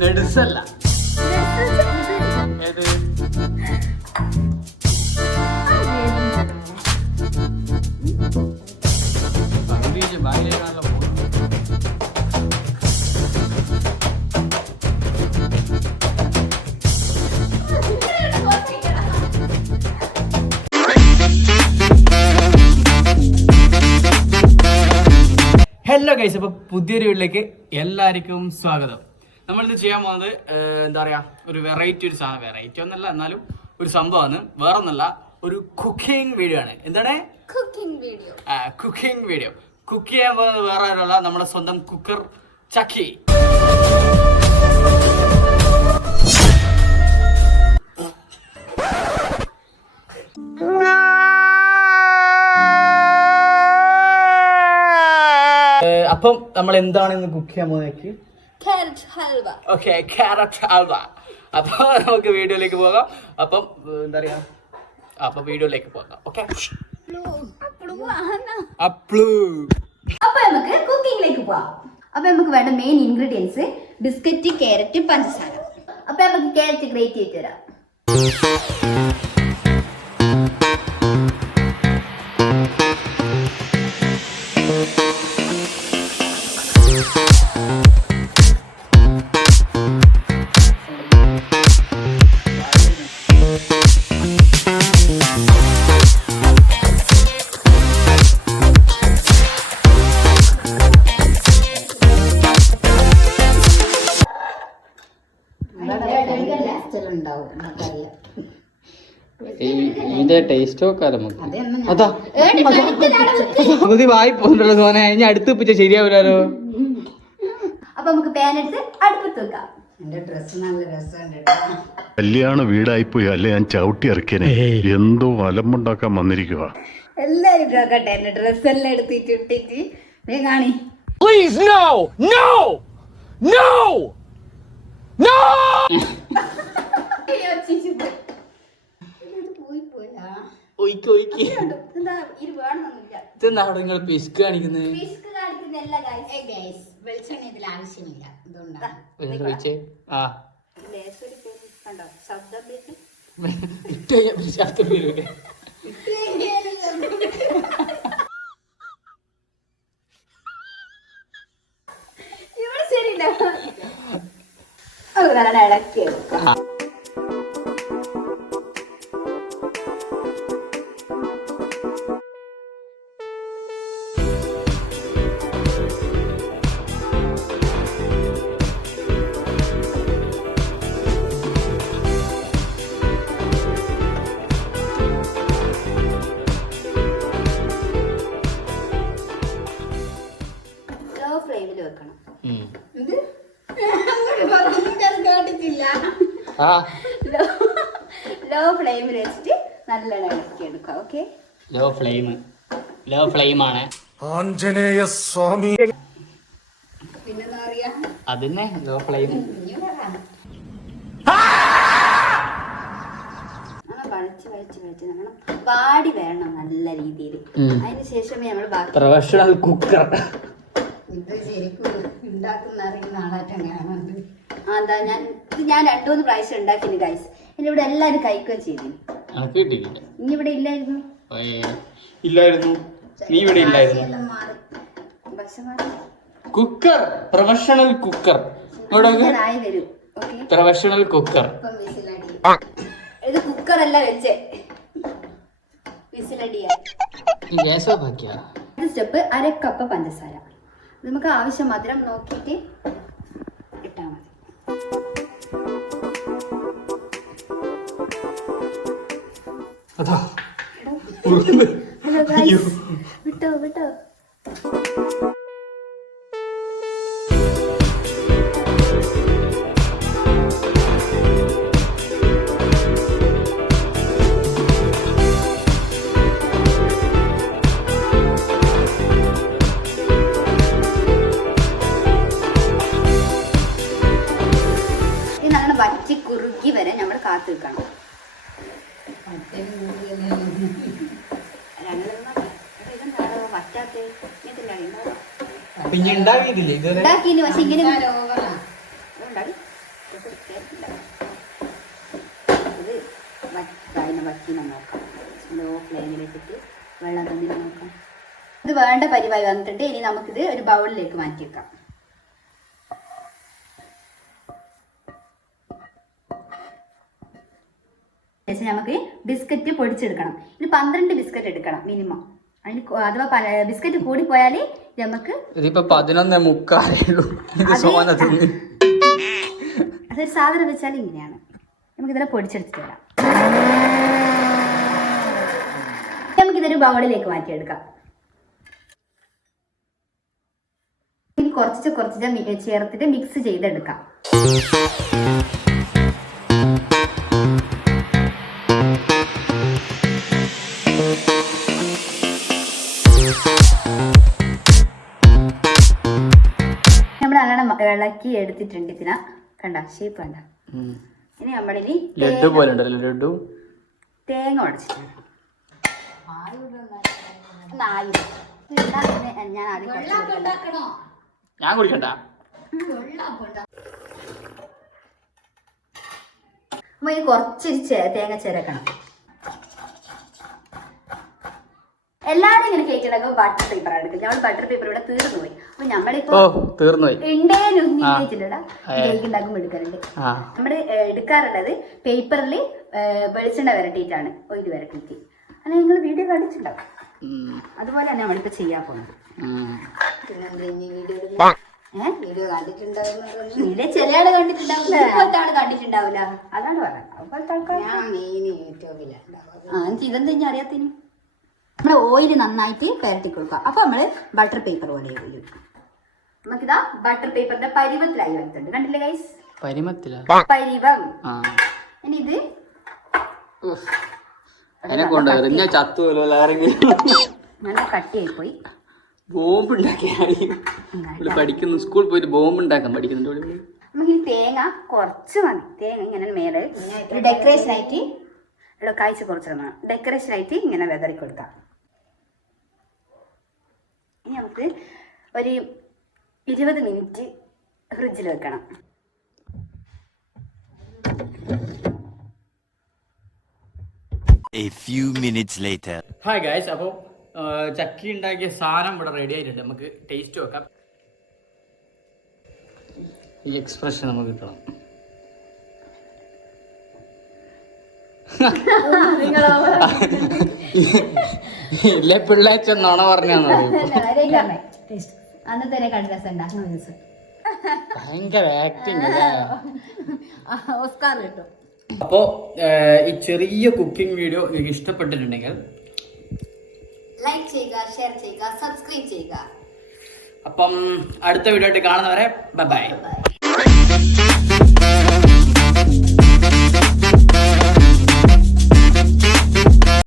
നെടുസല്ല ഏത് ബാങ്കിലേക്കാണല്ലോ hello guys, അപ്പോൾ പുതിയൊരു വീട്ടിലേക്ക് എല്ലാവർക്കും സ്വാഗതം. നമ്മളിന്ന് ചെയ്യാൻ പോകുന്നത് എന്താ പറയുക, ഒരു വെറൈറ്റി സാധനം. വെറൈറ്റി ഒന്നല്ല, എന്നാലും ഒരു സംഭവമാണ്. വേറെ ഒന്നല്ല, ഒരു കുക്കിംഗ് വീഡിയോ ആണ്. എന്താണ് കുക്കിംഗ് വീഡിയോ. കുക്ക് ചെയ്യാൻ പോകുന്നത് വേറെ ആരുമല്ല, നമ്മുടെ സ്വന്തം കുക്കർ ചക്കി. അപ്പം നമ്മൾ എന്താണ് ഇന്ന് കുക്ക് ചെയ്യാൻ പോകുന്നത്? Okay, carrot halwa. അപ്പൊ നമുക്ക് വീഡിയോയിലേക്ക് പോകാം. അപ്പം എന്താ പറയാ, അപ്പൊ വീഡിയോയിലേക്ക് പോകാം. ഓക്കെ, അപ്പൊ നമുക്ക് കുക്കിംഗിലേക്ക് പോവാം. അപ്പൊ നമുക്ക് വേണ്ട മെയിൻ ഇൻഗ്രീഡിയൻസ് ബിസ്ക്കറ്റ്, ക്യാരറ്റ്, പഞ്ചസാര. അപ്പൊ നമുക്ക് ക്യാരറ്റ് ഗ്രേറ്റ് ചെയ്ത് തരാം. ഇതിന്റെ ടേസ്റ്റ് നോക്കാലോ നമുക്ക്. അതാ വായി പോകണ്ടല്ലോ സോനെ, ഇനി അടുത്ത് പിച്ച ശരിയാവില്ലല്ലോ. അപ്പൊ നമുക്ക് പാൻ എടുത്ത് അടുപ്പത്ത് വെക്കാം. കല്യാണ വീടായിപ്പോയി, അല്ലെ ഞാൻ ചവിട്ടി ഇറക്കിയനെ. എന്തോ അലമ്പുണ്ടാക്കാൻ വന്നിരിക്കുക. എല്ലാരും നോക്കട്ടെ, എന്റെ ഡ്രസ് എല്ലാം എടുത്തിട്ടിട്ട് കാണി. Please, no! No! No! No! ഇതെന്താ നിങ്ങൾ പിസ്ക് കാണിക്കുന്നത്? ഇളക്കി വെക്കണം. ലോ ഫ്ലെയിമിൽ വെച്ചിട്ട് നല്ലോണം ഇളക്കി എടുക്കാം. ഓക്കെ, ലോ ഫ്ലെയിം ആണ്. ആഞ്ജനേയ സ്വാമി. പിന്നെന്താ പറയാ, അതന്നെ ലോ ഫ്ലെയിം. വാടി വേണം നല്ല രീതിയിൽ. അതിന് ശേഷമേ നമ്മൾ പ്രൊഫഷണൽ കുക്കർ അതാ ഞാൻ 2-3 പ്രാവശ്യം ഉണ്ടാക്കിന് ഗൈസ്. എന്റെ ഇവിടെ എല്ലാരും കഴിക്കുകയും ചെയ്തു. ഇനി ഇവിടെ ഇല്ലായിരുന്നു. നീ ഇവിടെ ഇല്ലായിരുന്നു. Cooker, professional cooker. ആയി വരും. Professional cooker. ഇത് കുക്കർ അല്ല വെച്ചേ, വിസിലടിയ. സ്റ്റെപ്പ് 1/2 കപ്പ് പഞ്ചസാര. നമുക്ക് ആവശ്യം മധുരം നോക്കിയിട്ട് ഇട്ടാ മതി. വിട്ടോ വറ്റി കുറുകി വരെ നമ്മൾ കാത്തു നിൽക്കണം. വറ്റാത്ത അപ്പൊ ഇനി ഉണ്ടാക്കിയിട്ടില്ലേ ഇതുവരെ? ഉണ്ടാക്കിന് പക്ഷെ ഇങ്ങനെ ഇത് വറ്റി നോക്കാം. ലോ ഫ്ലെയിമിലിട്ടിട്ട് വെള്ളം തന്നി നോക്കാം. ഇത് വേണ്ട പരിവായി വന്നിട്ടുണ്ട്. ഇനി നമുക്കിത് ഒരു ബൗളിലേക്ക് മാറ്റി വെക്കാം. ശേഷം നമുക്ക് ബിസ്ക്കറ്റ് പൊടിച്ചെടുക്കണം. ഇനി 12 ബിസ്ക്കറ്റ് എടുക്കണം മിനിമം. അതിന് അഥവാ ബിസ്ക്കറ്റ് കൂടി പോയാൽ നമുക്ക് ഇതിപ്പോ 11:45 അതൊരു സാധനം വെച്ചാൽ ഇങ്ങനെയാണ്. നമുക്കിതിനെ പൊടിച്ചെടുത്തിട്ട് വരാം. നമുക്കിതൊരു ബൗളിലേക്ക് മാറ്റിയെടുക്കാം. ഇനി കുറച്ച് ചേർത്തിട്ട് മിക്സ് ചെയ്തെടുക്കാം. നമ്മൾ നല്ലോണം ഇളക്കി എടുത്തിട്ടുണ്ട്. ഇതിനാ കണ്ട ഷേപ്പ് കണ്ട. ഇനി നമ്മളിനി ലഡു പോലെ ഉണ്ടല്ലോ ലഡു. തേങ്ങ ഉടച്ചിട്ടാണ് ഞാൻ ആദ്യം ഞാൻ കുടിക്കണ്ട. അപ്പൊ ഇനി കുറച്ച് തേങ്ങ ചേർക്കണം. എല്ലാവരും ഇങ്ങനെ കേക്ക് ഉണ്ടാക്കുമ്പോൾ ബട്ടർ പേപ്പർ എടുക്കും. ഞങ്ങൾ ബട്ടർ പേപ്പർ ഇവിടെ തീർന്നു പോയി. അപ്പൊ നമ്മളിപ്പോ തീർന്നുപോയി കേക്ക് ഉണ്ടാക്കുമ്പോൾ എടുക്കാറുണ്ട്. നമ്മള് എടുക്കാറുള്ളത് പേപ്പറിൽ വെളിച്ചെണ്ണ വരട്ടിയിട്ടാണ് ഓയിൽ വരട്ടിയിട്ട്. അല്ല നിങ്ങൾ വീഡിയോ കണ്ടിട്ടുണ്ടാവും. അതുപോലെ തന്നെ നമ്മളിപ്പോ ചെയ്യാൻ പോകുന്നത്. വീഡിയോ കണ്ടിട്ടുണ്ടാവില്ല. ചില ആള് കണ്ടിട്ടുണ്ടാവില്ല, ഇപ്പോഴത്തെ ആള് കണ്ടിട്ടുണ്ടാവില്ല. അതാണ് പറയുന്നത്. ഇതെന്താ ഇനി അറിയാത്തിന്. നമ്മള് ഓയിൽ നന്നായിട്ട് പരട്ടി കൊടുക്കുക. അപ്പൊ നമ്മള് ബട്ടർ പേപ്പർ പോലെ വരും. നമുക്കിതാ ബട്ടർ പേപ്പറിന്റെ പരിവത്തിലായി വരുന്നുണ്ട്. കണ്ടില്ലേ ഗൈസ്? പരിവം. ഇനി ഇത് നല്ല കട്ടിയായി പോയി. ബോംബ് പഠിക്കുന്നു. സ്കൂളിൽ പോയിട്ട് ബോംബ് ഉണ്ടാക്കാൻ പഠിക്കുന്നുണ്ട്. നമുക്ക് ഈ തേങ്ങ കുറച്ച് മതി. തേങ്ങ ഇങ്ങനെ മേലെ ഒരു ഡെക്കറേഷൻ ആയിട്ട് ഇവിടെ കാഴ്ച കുറച്ച് വേണം. ഡെക്കറേഷൻ ആയിട്ട് ഇങ്ങനെ വെതറി കൊടുക്കാം. ഇനി നമുക്ക് ഒരു 20 മിനിറ്റ് ഫ്രിഡ്ജിൽ വെക്കണം. A few minutes later. Hi guys, അപ്പോൾ ചക്കി ഉണ്ടാക്കിയ സാധനം ഇവിടെ റെഡി ആയിട്ടുണ്ട്. നമുക്ക് ടേസ്റ്റ് വെക്കാം. ഈ എക്സ്പ്രഷൻ നമുക്ക് കിട്ടണം. ഇല്ലേ പിള്ളേച്ച നുണ പറഞ്ഞാന്ന് അന്നത്തെ ഭയങ്കര ആക്ടിങ്. ഓസ്കാർ കിട്ടും. അപ്പോൾ ഈ ചെറിയ കുക്കിംഗ് വീഡിയോ നിങ്ങൾക്ക് ഇഷ്ടപ്പെട്ടിട്ടുണ്ടെങ്കിൽ ലൈക്ക് ചെയ്യുക, ഷെയർ ചെയ്യുക, സബ്സ്ക്രൈബ് ചെയ്യുക. അപ്പം അടുത്ത വീഡിയോ ആയിട്ട് കാണുന്നവരെ ബൈ ബൈ.